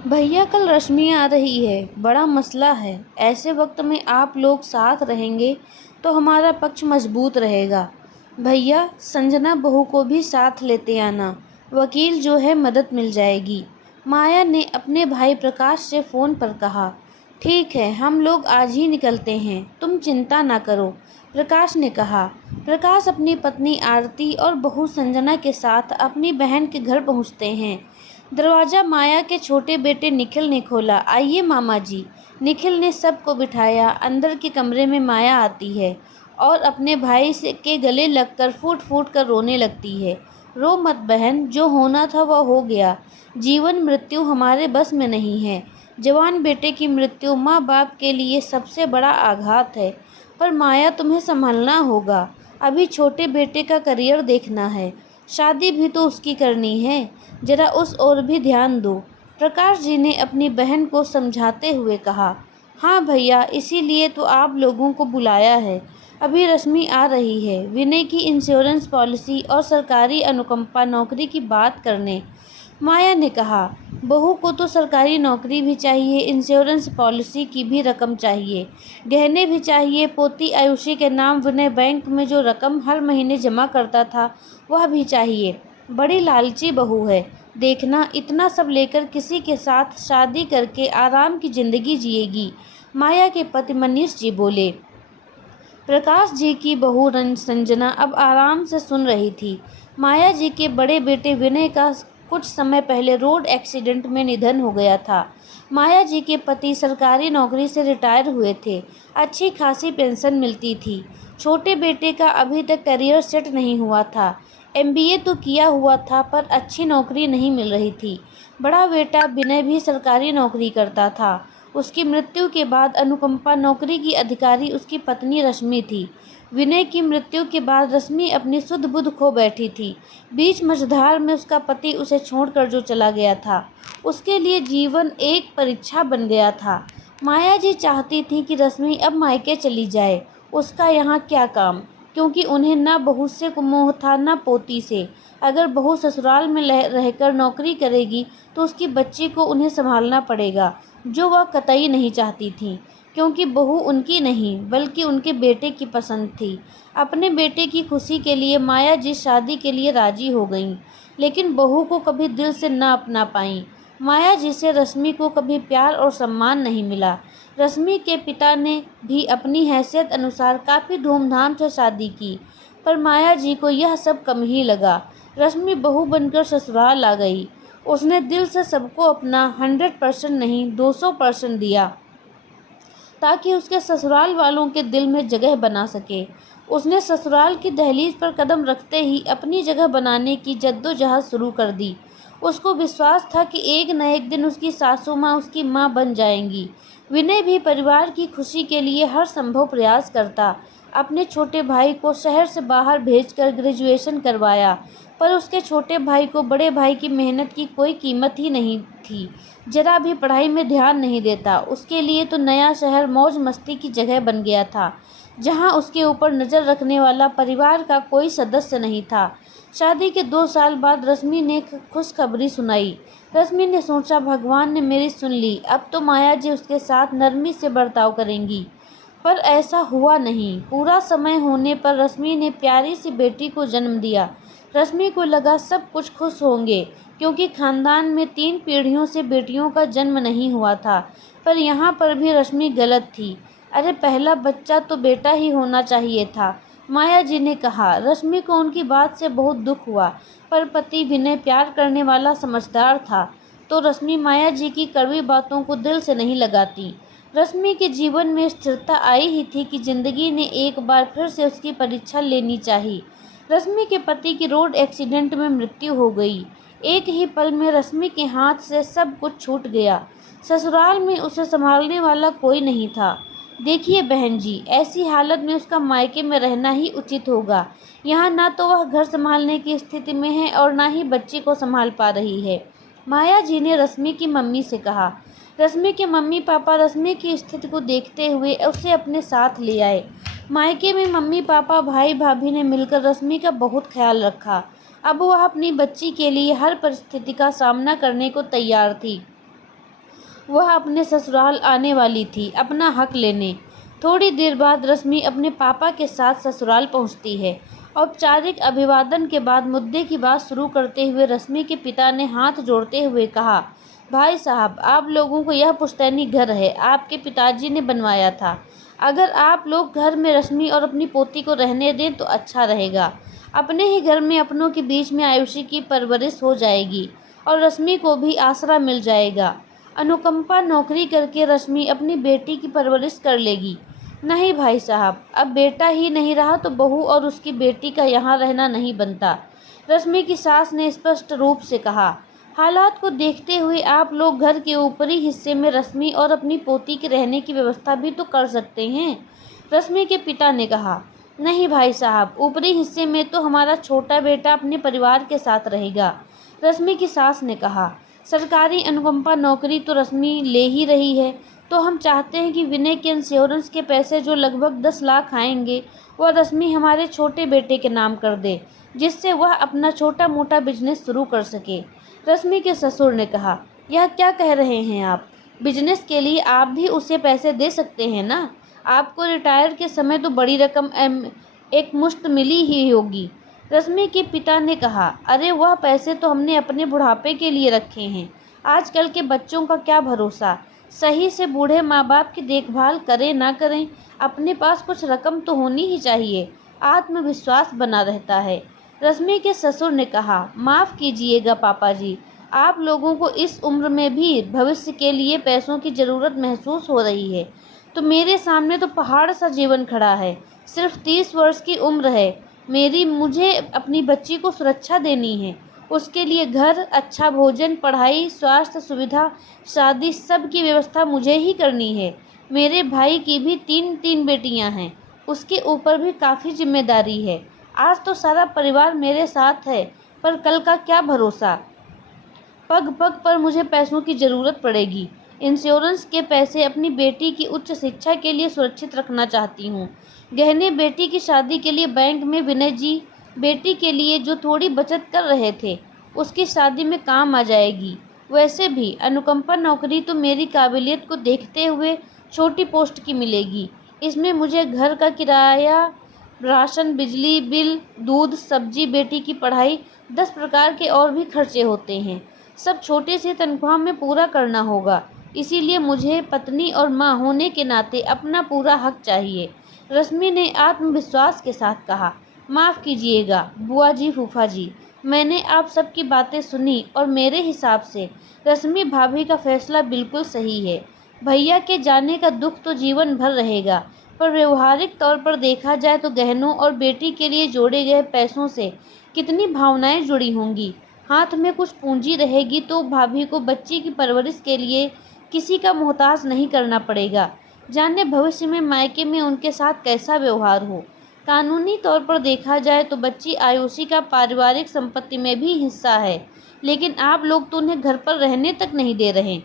भैया कल रश्मि आ रही है, बड़ा मसला है। ऐसे वक्त में आप लोग साथ रहेंगे तो हमारा पक्ष मजबूत रहेगा। भैया संजना बहू को भी साथ लेते आना, वकील जो है मदद मिल जाएगी। माया ने अपने भाई प्रकाश से फ़ोन पर कहा। ठीक है, हम लोग आज ही निकलते हैं, तुम चिंता ना करो, प्रकाश ने कहा। प्रकाश अपनी पत्नी आरती और बहू संजना के साथ अपनी बहन के घर पहुंचते हैं। दरवाज़ा माया के छोटे बेटे निखिल ने खोला। आइए मामा जी। निखिल ने सबको बिठाया। अंदर के कमरे में माया आती है और अपने भाई से के गले लगकर फूट फूट कर रोने लगती है। रो मत बहन, जो होना था वह हो गया। जीवन मृत्यु हमारे बस में नहीं है। जवान बेटे की मृत्यु माँ बाप के लिए सबसे बड़ा आघात है। पर माया तुम्हें संभलना होगा। अभी छोटे बेटे का करियर देखना है, शादी भी तो उसकी करनी है। जरा उस ओर भी ध्यान दो, प्रकाश जी ने अपनी बहन को समझाते हुए कहा। हाँ भैया, इसीलिए तो आप लोगों को बुलाया है। अभी रश्मि आ रही है, विनय की इंश्योरेंस पॉलिसी और सरकारी अनुकंपा नौकरी की बात करने। माया ने कहा। बहू को तो सरकारी नौकरी भी चाहिए, इंश्योरेंस पॉलिसी की भी रकम चाहिए, गहने भी चाहिए। पोती आयुषी के नाम विनय बैंक में जो रकम हर महीने जमा करता था वह भी चाहिए। बड़ी लालची बहू है। देखना, इतना सब लेकर किसी के साथ शादी करके आराम की जिंदगी जिएगी। माया के पति मनीष जी बोले। प्रकाश जी की बहू संजना अब आराम से सुन रही थी। माया जी के बड़े बेटे विनय का कुछ समय पहले रोड एक्सीडेंट में निधन हो गया था। माया जी के पति सरकारी नौकरी से रिटायर हुए थे, अच्छी खासी पेंशन मिलती थी। छोटे बेटे का अभी तक करियर सेट नहीं हुआ था। एमबीए तो किया हुआ था पर अच्छी नौकरी नहीं मिल रही थी। बड़ा बेटा विनय भी सरकारी नौकरी करता था। उसकी मृत्यु के बाद अनुकंपा नौकरी की अधिकारी उसकी पत्नी रश्मि थी। विनय की मृत्यु के बाद रश्मि अपनी सुध बुध खो बैठी थी। बीच मझधार में उसका पति उसे छोड़कर जो चला गया था, उसके लिए जीवन एक परीक्षा बन गया था। माया जी चाहती थी कि रश्मि अब मायके चली जाए, उसका यहाँ क्या काम, क्योंकि उन्हें न बहू से मोह था न पोती से। अगर बहू ससुराल में रहकर नौकरी करेगी तो उसकी बच्ची को उन्हें संभालना पड़ेगा, जो वह कतई नहीं चाहती थी, क्योंकि बहू उनकी नहीं बल्कि उनके बेटे की पसंद थी। अपने बेटे की खुशी के लिए माया जी शादी के लिए राजी हो गईं, लेकिन बहू को कभी दिल से न अपना पाईं। माया जी से रश्मि को कभी प्यार और सम्मान नहीं मिला। रश्मि के पिता ने भी अपनी हैसियत अनुसार काफ़ी धूमधाम से शादी की, पर माया जी को यह सब कम ही लगा। रश्मि बहू बनकर ससुराल आ गई। उसने दिल से सबको अपना 100% नहीं 200% दिया, ताकि उसके ससुराल वालों के दिल में जगह बना सके। उसने ससुराल की दहलीज पर कदम रखते ही अपनी जगह बनाने की जद्दोजहद शुरू कर दी। उसको विश्वास था कि एक न एक दिन उसकी सासू माँ उसकी माँ बन जाएंगी। विनय भी परिवार की खुशी के लिए हर संभव प्रयास करता। अपने छोटे भाई को शहर से बाहर भेजकर ग्रेजुएशन करवाया, पर उसके छोटे भाई को बड़े भाई की मेहनत की कोई कीमत ही नहीं थी। जरा भी पढ़ाई में ध्यान नहीं देता। उसके लिए तो नया शहर मौज मस्ती की जगह बन गया था, जहां उसके ऊपर नज़र रखने वाला परिवार का कोई सदस्य नहीं था। शादी के 2 साल बाद रश्मि ने खुशखबरी सुनाई। रश्मि ने सोचा, भगवान ने मेरी सुन ली, अब तो माया जी उसके साथ नरमी से बर्ताव करेंगी। पर ऐसा हुआ नहीं। पूरा समय होने पर रश्मि ने प्यारी सी बेटी को जन्म दिया। रश्मि को लगा सब कुछ खुश होंगे, क्योंकि खानदान में 3 पीढ़ियों से बेटियों का जन्म नहीं हुआ था। पर यहाँ पर भी रश्मि गलत थी। अरे पहला बच्चा तो बेटा ही होना चाहिए था, माया जी ने कहा। रश्मि को उनकी बात से बहुत दुख हुआ, पर पति विनय प्यार करने वाला समझदार था, तो रश्मि माया जी की कड़वी बातों को दिल से नहीं लगाती। रश्मि के जीवन में स्थिरता आई ही थी कि जिंदगी ने एक बार फिर से उसकी परीक्षा लेनी चाहिए। रश्मि के पति की रोड एक्सीडेंट में मृत्यु हो गई। एक ही पल में रश्मि के हाथ से सब कुछ छूट गया। ससुराल में उसे संभालने वाला कोई नहीं था। देखिए बहन जी, ऐसी हालत में उसका मायके में रहना ही उचित होगा। यहाँ ना तो वह घर संभालने की स्थिति में है और ना ही बच्ची को संभाल पा रही है, माया जी ने रश्मि की मम्मी से कहा। रश्मि के मम्मी पापा रश्मि की स्थिति को देखते हुए उसे अपने साथ ले आए। मायके में मम्मी पापा भाई भाभी ने मिलकर रश्मि का बहुत ख्याल रखा। अब वह अपनी बच्ची के लिए हर परिस्थिति का सामना करने को तैयार थी। वह अपने ससुराल आने वाली थी अपना हक लेने। थोड़ी देर बाद रश्मि अपने पापा के साथ ससुराल पहुंचती है। औपचारिक अभिवादन के बाद मुद्दे की बात शुरू करते हुए रश्मि के पिता ने हाथ जोड़ते हुए कहा, भाई साहब, आप लोगों को यह पुश्तैनी घर है, आपके पिताजी ने बनवाया था। अगर आप लोग घर में रश्मि और अपनी पोती को रहने दें तो अच्छा रहेगा। अपने ही घर में अपनों के बीच में आयुषी की परवरिश हो जाएगी और रश्मि को भी आसरा मिल जाएगा। अनुकंपा नौकरी करके रश्मि अपनी बेटी की परवरिश कर लेगी। नहीं भाई साहब, अब बेटा ही नहीं रहा तो बहू और उसकी बेटी का यहाँ रहना नहीं बनता, रश्मि की सास ने स्पष्ट रूप से कहा। हालात को देखते हुए आप लोग घर के ऊपरी हिस्से में रश्मि और अपनी पोती के रहने की व्यवस्था भी तो कर सकते हैं, रश्मि के पिता ने कहा। नहीं भाई साहब, ऊपरी हिस्से में तो हमारा छोटा बेटा अपने परिवार के साथ रहेगा, रश्मि की सास ने कहा। सरकारी अनुकंपा नौकरी तो रश्मि ले ही रही है, तो हम चाहते हैं कि विनय के इंश्योरेंस के पैसे जो लगभग 10 लाख आएंगे वह रश्मि हमारे छोटे बेटे के नाम कर दे, जिससे वह अपना छोटा मोटा बिजनेस शुरू कर सके, रश्मि के ससुर ने कहा। यह क्या कह रहे हैं आप? बिजनेस के लिए आप भी उसे पैसे दे सकते हैं ना। आपको रिटायर के समय तो बड़ी रकम एक मुश्त मिली ही होगी, रश्मि के पिता ने कहा। अरे वह पैसे तो हमने अपने बुढ़ापे के लिए रखे हैं। आजकल के बच्चों का क्या भरोसा, सही से बूढ़े माँ बाप की देखभाल करें ना करें, अपने पास कुछ रकम तो होनी ही चाहिए, आत्मविश्वास बना रहता है, रश्मि के ससुर ने कहा। माफ़ कीजिएगा पापा जी, आप लोगों को इस उम्र में भी भविष्य के लिए पैसों की ज़रूरत महसूस हो रही है, तो मेरे सामने तो पहाड़ सा जीवन खड़ा है। सिर्फ 30 वर्ष की उम्र है मेरी, मुझे अपनी बच्ची को सुरक्षा देनी है, उसके लिए घर, अच्छा भोजन, पढ़ाई, स्वास्थ्य सुविधा, शादी, सब की व्यवस्था मुझे ही करनी है। मेरे भाई की भी 3 बेटियां हैं, उसके ऊपर भी काफ़ी जिम्मेदारी है। आज तो सारा परिवार मेरे साथ है, पर कल का क्या भरोसा। पग पग पर मुझे पैसों की ज़रूरत पड़ेगी। इंश्योरेंस के पैसे अपनी बेटी की उच्च शिक्षा के लिए सुरक्षित रखना चाहती हूँ। गहने बेटी की शादी के लिए बैंक में विनय जी बेटी के लिए जो थोड़ी बचत कर रहे थे उसकी शादी में काम आ जाएगी। वैसे भी अनुकंपा नौकरी तो मेरी काबिलियत को देखते हुए छोटी पोस्ट की मिलेगी। इसमें मुझे घर का किराया, राशन, बिजली बिल, दूध, सब्जी, बेटी की पढ़ाई, 10 प्रकार के और भी खर्चे होते हैं। सब छोटी सी तनख्वाह में पूरा करना होगा। इसीलिए मुझे पत्नी और माँ होने के नाते अपना पूरा हक चाहिए, रश्मि ने आत्मविश्वास के साथ कहा। माफ़ कीजिएगा बुआ जी, फूफा जी, मैंने आप सबकी बातें सुनी और मेरे हिसाब से रश्मि भाभी का फैसला बिल्कुल सही है। भैया के जाने का दुख तो जीवन भर रहेगा, पर व्यवहारिक तौर पर देखा जाए तो गहनों और बेटी के लिए जोड़े गए पैसों से कितनी भावनाएं जुड़ी होंगी। हाथ में कुछ पूंजी रहेगी तो भाभी को बच्ची की परवरिश के लिए किसी का मोहताज नहीं करना पड़ेगा। जाने भविष्य में मायके में उनके साथ कैसा व्यवहार हो। कानूनी तौर पर देखा जाए तो बच्ची आयुषी का पारिवारिक संपत्ति में भी हिस्सा है, लेकिन आप लोग तो उन्हें घर पर रहने तक नहीं दे रहे।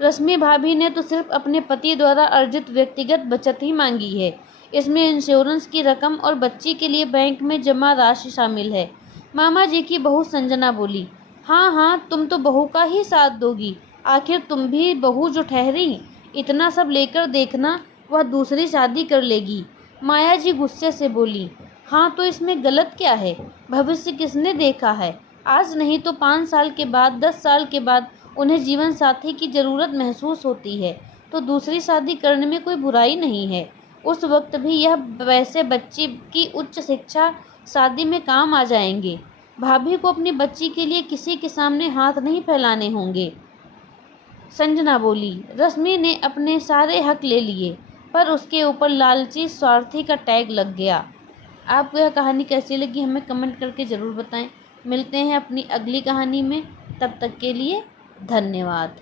रश्मि भाभी ने तो सिर्फ अपने पति द्वारा अर्जित व्यक्तिगत बचत ही मांगी है। इसमें इंश्योरेंस की रकम और बच्ची के लिए बैंक में जमा राशि शामिल है। मामा जी की बहू संजना बोली। हाँ हाँ, तुम तो बहू का ही साथ दोगी, आखिर तुम भी बहू जो ठहरी। इतना सब लेकर देखना, वह दूसरी शादी कर लेगी, माया जी गुस्से से बोली। हाँ तो इसमें गलत क्या है, भविष्य किसने देखा है। आज नहीं तो 5 साल के बाद, 10 साल के बाद उन्हें जीवन साथी की ज़रूरत महसूस होती है तो दूसरी शादी करने में कोई बुराई नहीं है। उस वक्त भी यह वैसे बच्ची की उच्च शिक्षा, शादी में काम आ जाएंगे। भाभी को अपनी बच्ची के लिए किसी के सामने हाथ नहीं फैलाने होंगे, संजना बोली। रश्मि ने अपने सारे हक ले लिए, पर उसके ऊपर लालची स्वार्थी का टैग लग गया। आपको यह कहानी कैसी लगी हमें कमेंट करके ज़रूर बताएं। मिलते हैं अपनी अगली कहानी में, तब तक के लिए धन्यवाद।